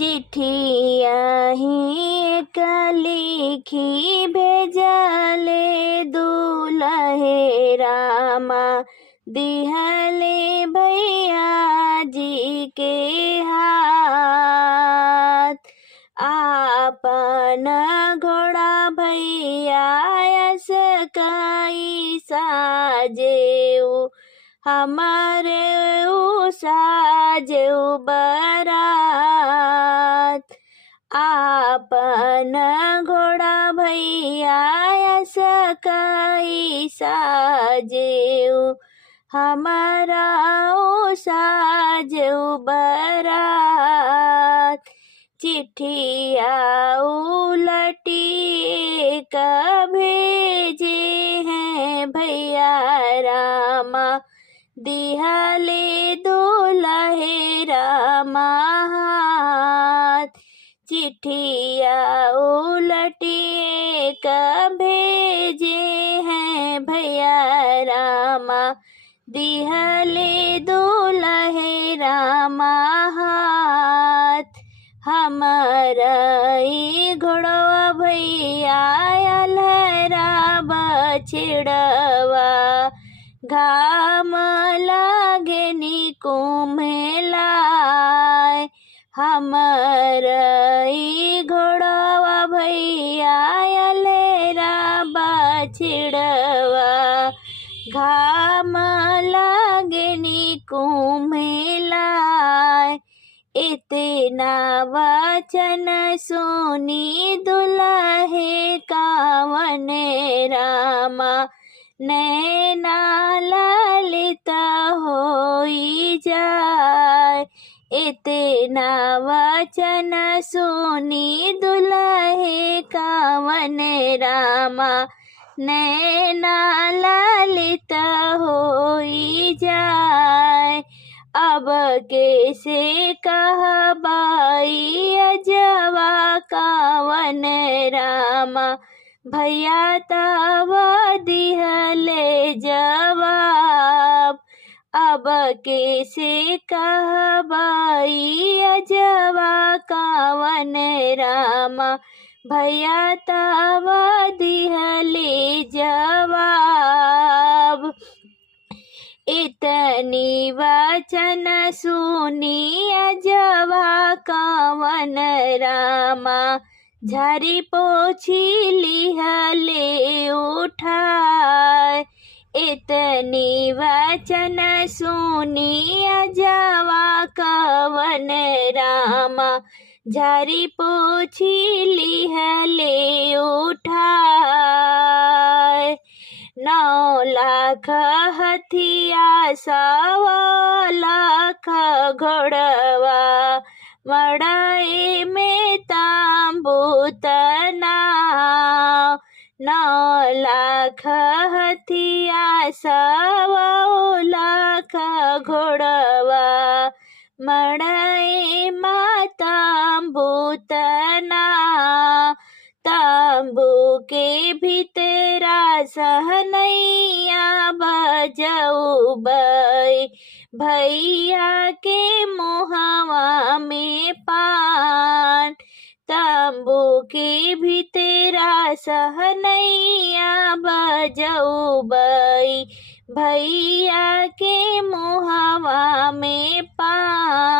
चिट्ठिया ही एक लिखी भेजले दुलहे रामा, दिहले भैया जी के हाथ। आपन घोड़ा भैया यस कई साजेऊ, हमारे साजेऊ बरात। आपन घोड़ा भैया यस कई साजेऊ, हमारा साजेऊ बरात। चिट्ठिया उलटी एक भेजे हैं भैया रामा, दिहले दुलहे रामा हाथ। चिट्ठिया उलटी एक भेजे हैं भैया रामा, दिहले दुलहे रामा हाथ। हमारा घोड़वा भैया अलहरा बछड़वा, घाम लागे निको मेलाय। हमारा घोड़वा भैया अलहरा बछड़वा, घाम लागे निको मेलाय। इतना वचन सुनी दुलहे कावन रामा, नैना ललित होई जाय। इतना वचन सुनी दुलहे कावन रामा, नैना ललित होई जाय। अब कैसे कहबाई अजवा कावन रामा, भैया तब दिहले जवाब। अब कैसे कहबाई अजवा कावन रामा, भैया तब दिहले जवाब। इतनी वचन सुनी अजवा कावन रामा, झारी पोछी लिहले उठाय। इतनी वचन सुनी अजवा कावन रामा, झारी पोछी लिहले उठाय। 9 लाख हथिया 100 लाख घोड़वा, मड़ई में तांबूत नाव। 9 लाख हथिया 100 लाख घोड़वा, मड़ई में तांबूत नाव। तांबू के भीतरा सहनैया बजऊ बई, भैया के मुहवा में पान। तांबू के भीतरा सहनैया बजऊ बई, भैया के मुहवा में पान।